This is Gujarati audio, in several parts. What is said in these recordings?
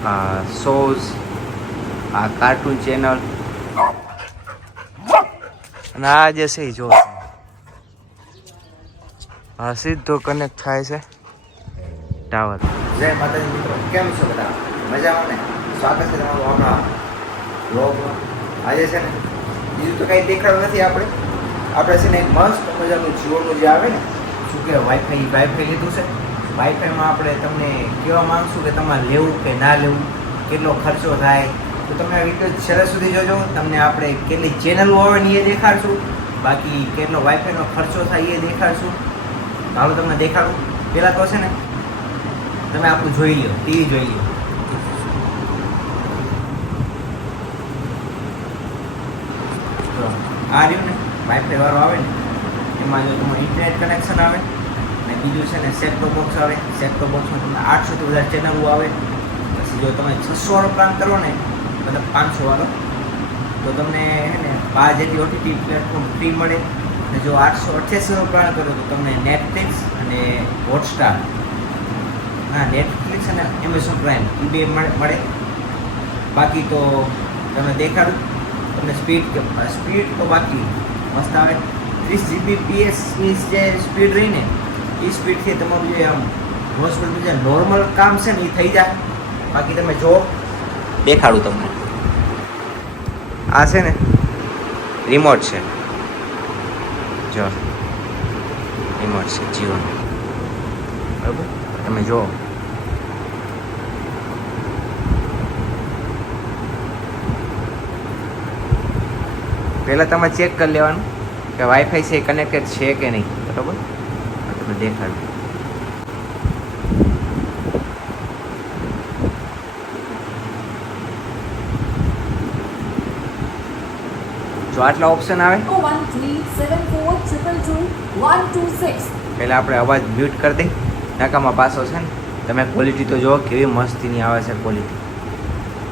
શોઝ, આ કાર્ટૂન ચેનલ અને આ જે છે એ જો હા સીધો કનેક્ટ થાય છે ટાવર. જય માતાજી મિત્રો, કેમ છો બધા? મજામાં ને? સ્વાગત છે તમારું આપણા બ્લોગમાં. આજે છે ને બીજું તો કંઈ દેખાડું નથી. આપણે છે ને એક મસ્ત મજાનું જીઓનું જે આવે ને શું કે વાઈફાઈ લીધું છે. વાઈફાઈમાં આપણે તમને કહેવા માંગશું કે તમારે લેવું કે ના લેવું, કેટલો ખર્ચો થાય. તો તમે આ વિડીયો છેલ્લે સુધી જોજો. તમને આપણે કેટલી ચેનલો આવે ને એ દેખાડશું, બાકી કેટલો વાઈફાઈનો ખર્ચો થાય એ દેખાડશું. હાલો તમને દેખાડું. પહેલાં તો છે ને તમે આપણું જોઈ લો, ટીવી જોઈ લો. આ રહ્યું ને વાઈફાઈ વાળો આવે ને એમાં જો તમારું ઇન્ટરનેટ કનેક્શન આવે અને બીજું છે ને સેટ-ટોપ બોક્સ આવે. સેટ-ટોપ બોક્સમાં તમને 800થી વધારે ચેનલો આવે. પછી જો તમે 600 વાળો પ્લાન કરો ને મતલબ 500 વાળો તો તમને છે ને 5 જેટલી ઓટીટી પ્લેટફોર્મ ફ્રી મળે. અને જો 888 વાળો પ્લાન કરો તો તમને નેટફ્લિક્સ અને હોટસ્ટાર, નેટફ્લિક્સ અને એમેઝોન પ્રાઇમ એ બે મળે. બાકી તો તમને દેખાડું. તમને સ્પીડ તો બાકી મસ્ત આવે. 30 Gbpsની જે સ્પીડ રહી ને એ સ્પીડથી તમારું જે આમ મોસ્ટલી જે નોર્મલ કામ છે ને એ થઈ જાય. બાકી તમે જો દેખાડું તમને. આ છે ને રિમોટ છે, જો રિમોટ છે જીઓનું, બરાબર? તમે જુઓ. પહેલાં તમે ચેક કરી લેવાનું કે વાઈફાઈ છે કનેક્ટેડ છે કે નહીં, બરાબર? તમે દેખાડો. જો આટલા ઓપ્શન આવે પહેલાં આપણે અવાજ મ્યુટ કરી દઈ. નાકામાં પાસો છે ને તમે ક્વોલિટી તો જુઓ કેવી મસ્તીની આવે છે ક્વોલિટી,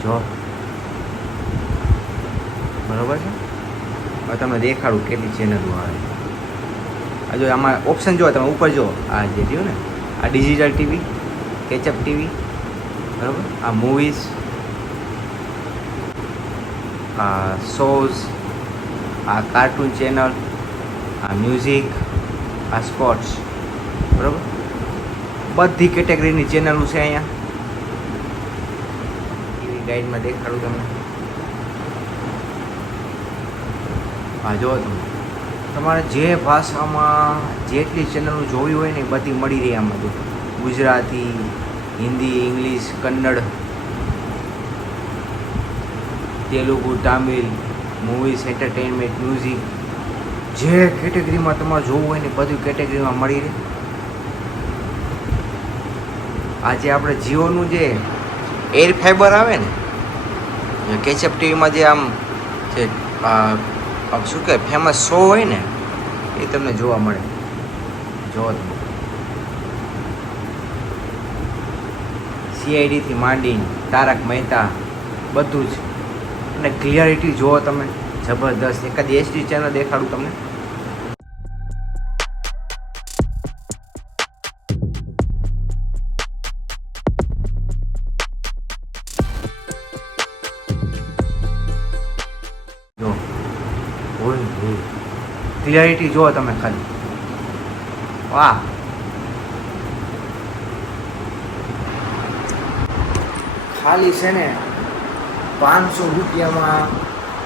જો બરાબર છે. હવે તમને દેખાડું કેટલી ચેનલો આવે. આ જો આમાં ઓપ્શન જુઓ તમે ઉપર જુઓ. આ જે રહ્યું ને આ ડિજિટલ ટીવી, કેચઅપ ટીવી, બરાબર? આ મૂવીઝ, આ શોઝ, આ કાર્ટૂન ચેનલ, આ મ્યુઝિક, આ સ્પોર્ટ્સ, બરાબર? બધી કેટેગરીની ચેનલો છે અહીંયા. ટીવી ગાઈડમાં દેખાડું તમને. હા જો તમે તમારે જે ભાષામાં જેટલી ચેનલો જોવી હોય ને એ બધી મળી રહી આમાં. જો Gujarati, Hindi, English, Kannada, Telugu, Tamil, movies, entertainment, music, જે કેટેગરીમાં તમારે જોવું હોય ને બધી કેટેગરીમાં મળી રહે. આજે આપણે જીઓનું જે એર ફાઈબર આવે ને કેચઅપ ટીવીમાં જે આમ જે શું કે ફેમસ શો હોય ને એ તમને જોવા મળે. જો તમે CIDથી માંડીને તારક મહેતા બધું જ. અને ક્લિયરિટી જુઓ તમે, જબરદસ્ત. એકાદી HD ચેનલ દેખાડું તમને. જો ક્લિયરિટી જુઓ તમે ખાલી, વાહ. ખાલી છે ને 500 રૂપિયામાં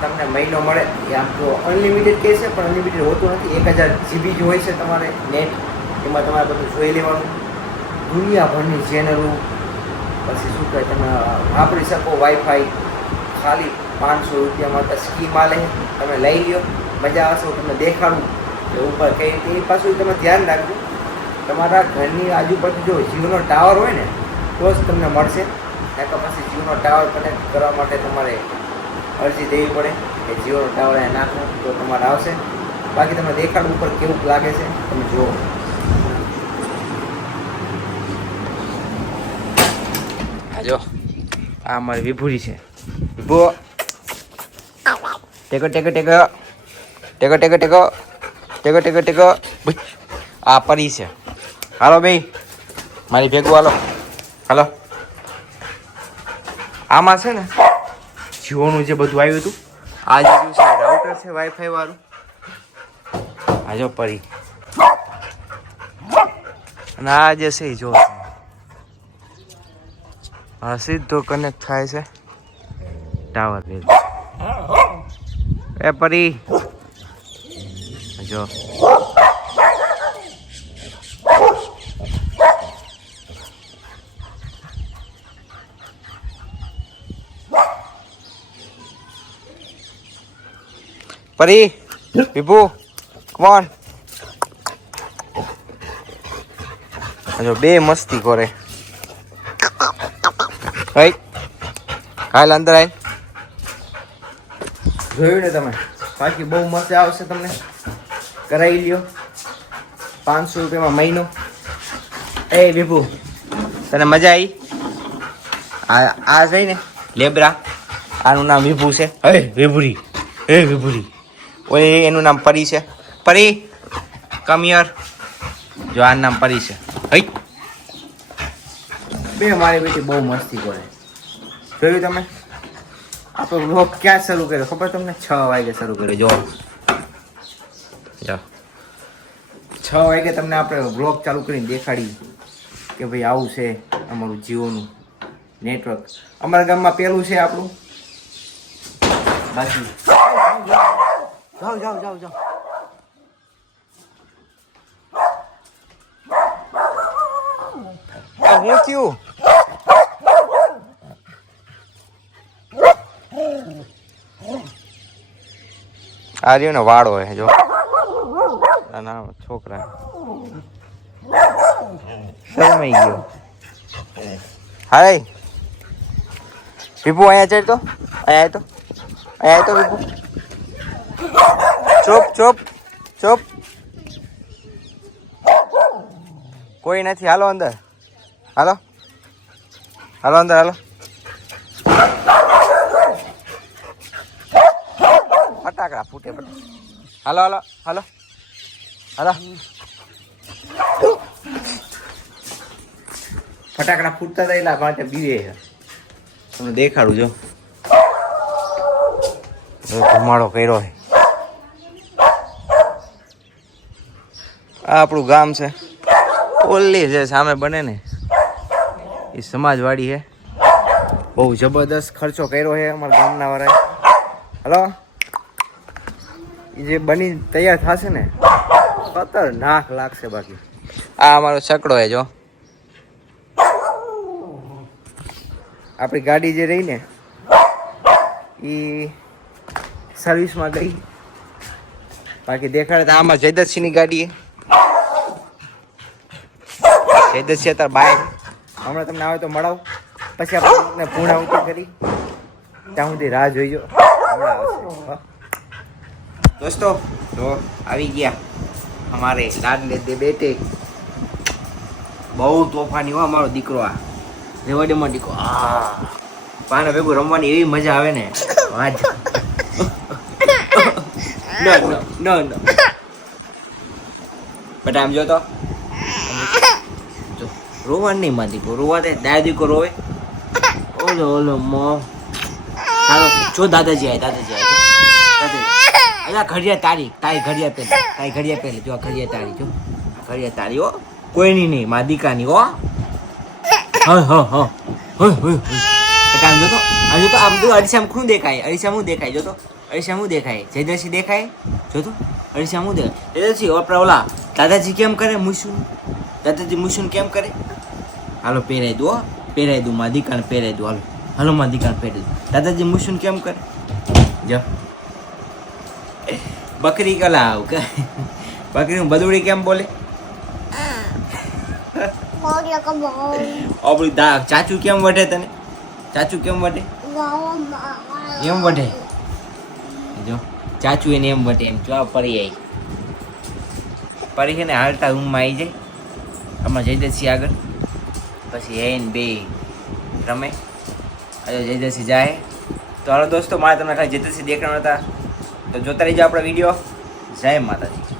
તમને મહિનો મળે. એ આમ તો અનલિમિટેડ કહે છે પણ અનલિમિટેડ હોતું નથી. 1000 GB જ હોય છે તમારે નેટ. એમાં તમારે બધું જોઈ લેવાનું. દુનિયાભરની ચેનલો, પછી શું કહે તમે વાપરી શકો વાઈફાઈ. ખાલી 500 રૂપિયામાં તો સ્કીમ આલે, તમે લઈ લો. મજા આવશે. હું તમને દેખાડું કે ઉપર કઈ રીતે. એ પાછું તમે ધ્યાન રાખજો તમારા ઘરની આજુબાજુ જો જીઓનો ટાવર હોય ને તો જ તમને મળશે. ત્યાં તો પછી જીઓનો ટાવર કનેક્ટ કરવા માટે તમારે અરજી દેવી પડે કે જીઓનો ટાવર અહીંયા નાખો તો તમારે આવશે. બાકી તમને દેખાડું ઉપર કેવું લાગે છે તમે જુઓ. આ જો આ અમારી વિભૂરી છે. વિભો ટેકો ટેકો ટેકો ટેકો ટેકો ટેકો ટેકો ટેકો ટેકો. આ પરી છે. હાલો ભાઈ મારી ભેગું હાલો. હાલો આમાં છે ને જીઓનું જે બધું આવ્યું હતું આ જે રહ્યું છે રાઉટર છે વાઈફાઈ વાળું. આ જો પરી અને આ જે છે એ જો હા સીધો કનેક્ટ થાય છે ટાવર. એ પરી જો પરી વિભુ કોણ જો બે મસ્તી કરે. ભાઈ હાલ અંદર આય. જોયું ને તમે બાકી બહુ મજા આવશે તમને. કરાવી લ્યો 500 રૂપિયામાં મહિનો. એ વિભુ તને મજા આવી? આ જઈ ને લેબ્રા આનું નામ વિભુ છે. હે વિભુરી હે વિભુરી ઓય એનું નામ પરી છે. પરી કમ હિયર. જો આનું નામ પરી છે. હઈ બે મારી બેટી બહુ મસ્તી કરે. જોયું તમે? આપણો વ્લોગ ક્યાં શરૂ કર્યો ખબર તમને? 6 વાગે શરૂ કર્યો. જો 6 વાગે તમને આપણે વ્લોગ ચાલુ કરીને દેખાડી કે ભાઈ આવું છે અમારું જીઓનું નેટવર્ક. અમારા ગામમાં પેલું છે આપણું. બાકી જાઓ જાઓ જાઓ જાઓ. હું થયું? આ રહ્યો ને વાળો હે જો ના છોકરા શરમાઈ ગયો. હાય વિભુ અહીંયા ચડ તો અહીંયા તો વિભુ ચૂપ ચૂપ ચૂપ. કોઈ નથી. હાલો અંદર હાલો હાલો અંદર હાલો. ફટાકડા ફૂટે. હાલો હાલો હાલો હાલો. ફટાકડા ફૂટતા હતા એટલા માટે બીવે. તમને દેખાડું જો ધુમાડો કર્યો છે. આ આપણું ગામ છે. ઓલી જે સામે બને ને એ સમાજવાડી છે. બહુ જબરદસ્ત ખર્ચો કર્યો છે અમારા ગામના વાળાએ. હલો એ જે બની તૈયાર થશે ને ખતરનાક લાગશે. બાકી આ અમારો છકડો છે જો. આપણી ગાડી જે રહી ને એ સર્વિસમાં ગઈ. બાકી દેખાડે તો આમાં જયદત્તસિંહની ગાડી છે. જયદત્તસિંહ તાર બાય હમણાં તમને આવે તો મળાવ. પછી આપણે પૂર્ણાહુતિ કરી ત્યાં સુધી રાહ જોઈજો. હમણાં આવશે દોસ્તો. તો આવી ગયા અમારે લાડલે દે બેટે. બહુ તોફાની હો અમારો દીકરો. આ રેવાડીમાં દીકરો. પાને ભેગું રમવાની એવી મજા આવે ને વાત. નો બટ આમ જો તો રોવા નહીં માં દીકરો. રોવા દે દાદા દીકરો રોવે. ઓલો ઓલો મો ચાલો જો દાદાજી આય દાદાજી આય. અલા ઘડિયા તારી ઘડિયા પહેલે ઘડિયા પહેલે. જો ઘડિયા તારી જો ઘડિયા તારી હો. કોઈની નહીં મા દીકાની હો. આમ જોતો આમ તો અરીસામાં શું દેખાય? અરીસામાં દેખાય જોતો. અરીસામાં દેખાય જયદર્શી દેખાય જોતો. અરીસામાં દેખાય જયદર્શી. આપણા ઓલા દાદાજી કેમ કરે મુસુન? દાદાજી મુસુન કેમ કરે? હાલો પહેરાઈ દો મા દીકાને પહેરાઈ દો. હાલો મા દીકાને પહેરાઈ દો. દાદાજી મુસુન કેમ કરે? જો બકરી કલાવ બકરી બદુડી કેમ બોલે? આપણું ચાચુ કેમ વઢે તને? ચાચુ કેમ વઢે? એમ વઢે જો ચાચુ એને એમ વઢે. એમ જો પરી આવી પરી છે ને હાલતા રૂમમાં આવી જાય. આમાં જયદર્શી આગળ પછી હેન બે રમે. જયદર્શી જાય તો હાલો દોસ્તો મારે તમને ખાલી જયદર્શી દેખાડવા હતા. તો જોતા રહીજો આપણા વિડીયો. જય માતાજી.